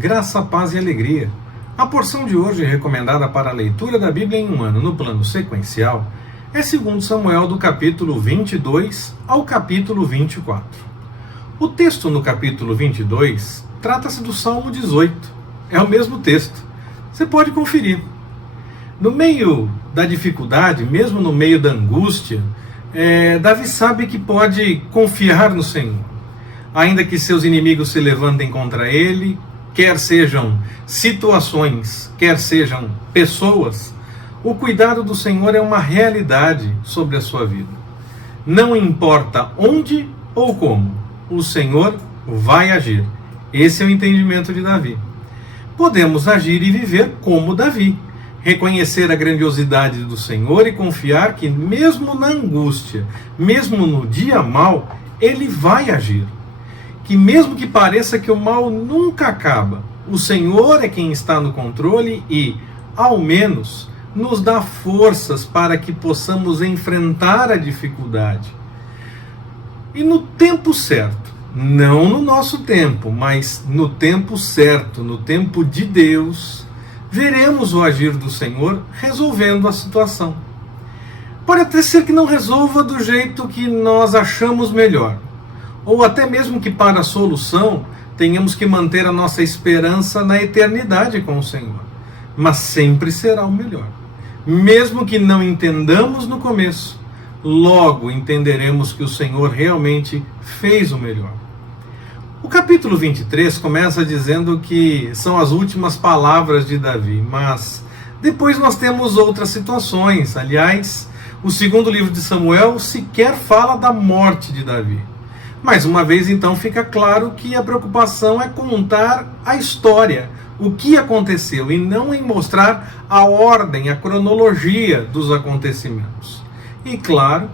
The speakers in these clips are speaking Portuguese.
Graça, paz e alegria. A porção de hoje, recomendada para a leitura da Bíblia em um ano no plano sequencial, é 2 Samuel do capítulo 22 ao capítulo 24. O texto no capítulo 22 trata-se do Salmo 18. É o mesmo texto. Você pode conferir. No meio da dificuldade, mesmo no meio da angústia, Davi sabe que pode confiar no Senhor. Ainda que seus inimigos se levantem contra ele, quer sejam situações, quer sejam pessoas, o cuidado do Senhor é uma realidade sobre a sua vida. Não importa onde ou como, o Senhor vai agir. Esse é o entendimento de Davi. Podemos agir e viver como Davi, reconhecer a grandiosidade do Senhor e confiar que mesmo na angústia, mesmo no dia mau, Ele vai agir. Que mesmo que pareça que o mal nunca acaba, o Senhor é quem está no controle e, ao menos, nos dá forças para que possamos enfrentar a dificuldade. E no tempo certo, não no nosso tempo, mas no tempo certo, no tempo de Deus, veremos o agir do Senhor resolvendo a situação. Pode até ser que não resolva do jeito que nós achamos melhor, ou até mesmo que para a solução tenhamos que manter a nossa esperança na eternidade com o Senhor. Mas sempre será o melhor. Mesmo que não entendamos no começo, logo entenderemos que o Senhor realmente fez o melhor. O capítulo 23 começa dizendo que são as últimas palavras de Davi, mas depois nós temos outras situações. Aliás, o segundo livro de Samuel sequer fala da morte de Davi. Mais uma vez, então, fica claro que a preocupação é contar a história, o que aconteceu, e não em mostrar a ordem, a cronologia dos acontecimentos. E claro,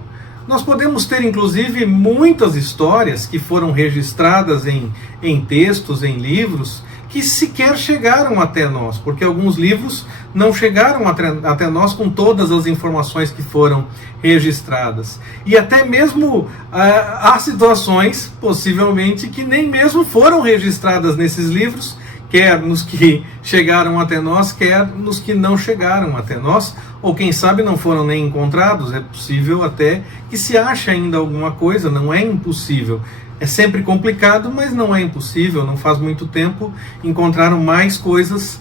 nós podemos ter inclusive muitas histórias que foram registradas em textos, em livros, que sequer chegaram até nós, porque alguns livros não chegaram até nós com todas as informações que foram registradas. E até mesmo há situações, possivelmente, que nem mesmo foram registradas nesses livros, quer nos que chegaram até nós, quer nos que não chegaram até nós, ou quem sabe não foram nem encontrados. É possível até que se ache ainda alguma coisa, não é impossível. É sempre complicado, mas não é impossível. Não faz muito tempo encontraram mais coisas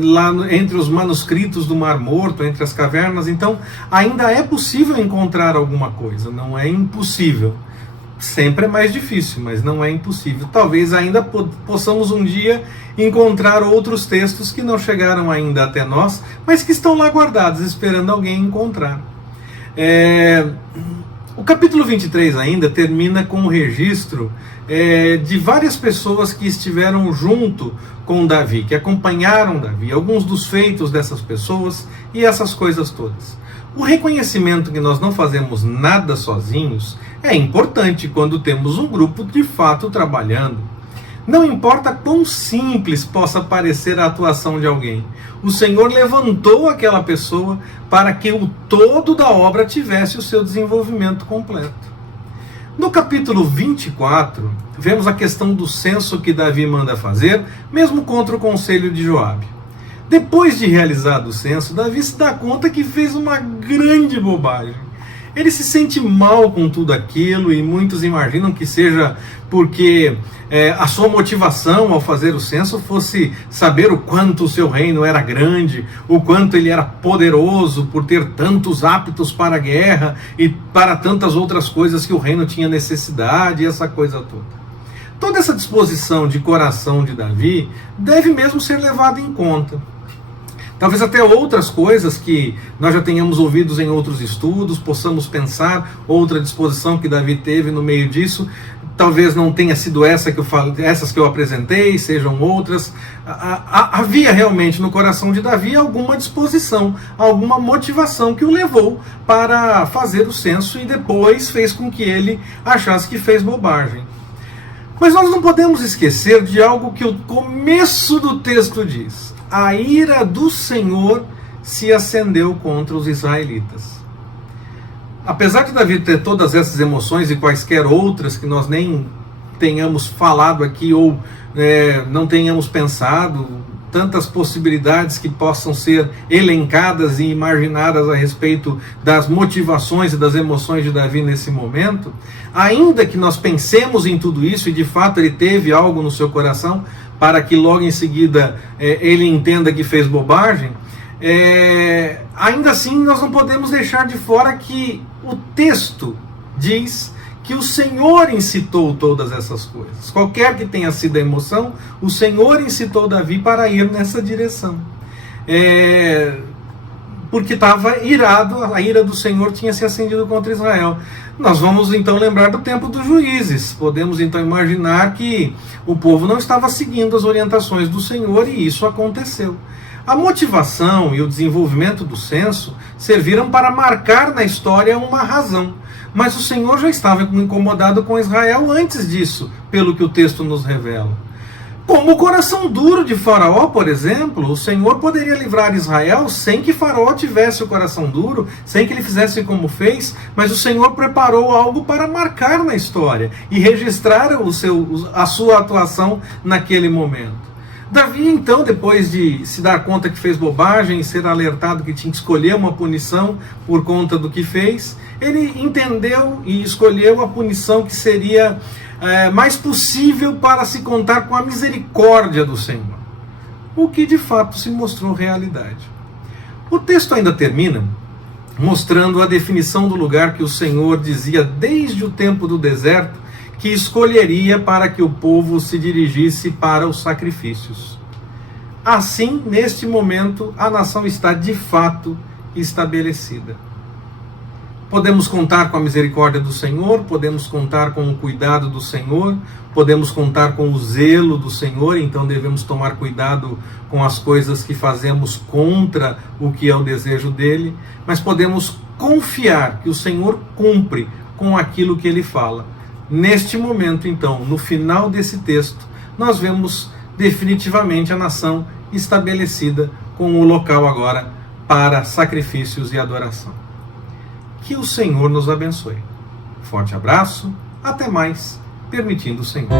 lá entre os manuscritos do Mar Morto, entre as cavernas. Então ainda é possível encontrar alguma coisa, não é impossível. Sempre é mais difícil, mas não é impossível. Talvez ainda possamos um dia encontrar outros textos que não chegaram ainda até nós, mas que estão lá guardados, esperando alguém encontrar. O capítulo 23 ainda termina com o registro de várias pessoas que estiveram junto com Davi, que acompanharam Davi, alguns dos feitos dessas pessoas e essas coisas todas. O reconhecimento que nós não fazemos nada sozinhos é importante quando temos um grupo de fato trabalhando. Não importa quão simples possa parecer a atuação de alguém, o Senhor levantou aquela pessoa para que o todo da obra tivesse o seu desenvolvimento completo. No capítulo 24, vemos a questão do censo que Davi manda fazer, mesmo contra o conselho de Joabe. Depois de realizado o censo, Davi se dá conta que fez uma grande bobagem. Ele se sente mal com tudo aquilo, e muitos imaginam que seja porque a sua motivação ao fazer o censo fosse saber o quanto o seu reino era grande, o quanto ele era poderoso por ter tantos aptos para a guerra e para tantas outras coisas que o reino tinha necessidade, e essa coisa toda. Toda essa disposição de coração de Davi deve mesmo ser levada em conta. Talvez até outras coisas que nós já tenhamos ouvido em outros estudos, possamos pensar outra disposição que Davi teve no meio disso. Talvez não tenha sido essas que eu apresentei, sejam outras. Havia realmente no coração de Davi alguma disposição, alguma motivação que o levou para fazer o censo e depois fez com que ele achasse que fez bobagem. Mas nós não podemos esquecer de algo que o começo do texto diz. A ira do Senhor se acendeu contra os israelitas. Apesar de Davi ter todas essas emoções e quaisquer outras que nós nem tenhamos falado aqui ou não tenhamos pensado, tantas possibilidades que possam ser elencadas e imaginadas a respeito das motivações e das emoções de Davi nesse momento, ainda que nós pensemos em tudo isso e de fato ele teve algo no seu coração para que logo em seguida ele entenda que fez bobagem, ainda assim nós não podemos deixar de fora que o texto diz que o Senhor incitou todas essas coisas. Qualquer que tenha sido a emoção, o Senhor incitou Davi para ir nessa direção. Porque estava irado, a ira do Senhor tinha se acendido contra Israel. Nós vamos então lembrar do tempo dos juízes. Podemos então imaginar que o povo não estava seguindo as orientações do Senhor e isso aconteceu. A motivação e o desenvolvimento do censo serviram para marcar na história uma razão. Mas o Senhor já estava incomodado com Israel antes disso, pelo que o texto nos revela. Como o coração duro de Faraó, por exemplo, o Senhor poderia livrar Israel sem que Faraó tivesse o coração duro, sem que ele fizesse como fez, mas o Senhor preparou algo para marcar na história e registrar a sua atuação naquele momento. Davi, então, depois de se dar conta que fez bobagem e ser alertado que tinha que escolher uma punição por conta do que fez, ele entendeu e escolheu a punição que seria mais possível para se contar com a misericórdia do Senhor, o que de fato se mostrou realidade. O texto ainda termina mostrando a definição do lugar que o Senhor dizia desde o tempo do deserto que escolheria para que o povo se dirigisse para os sacrifícios. Assim, neste momento, a nação está de fato estabelecida. Podemos contar com a misericórdia do Senhor, podemos contar com o cuidado do Senhor, podemos contar com o zelo do Senhor, então devemos tomar cuidado com as coisas que fazemos contra o que é o desejo dele, mas podemos confiar que o Senhor cumpre com aquilo que ele fala. Neste momento, então, no final desse texto, nós vemos definitivamente a nação estabelecida com o local agora para sacrifícios e adoração. Que o Senhor nos abençoe. Forte abraço, até mais, permitindo o Senhor.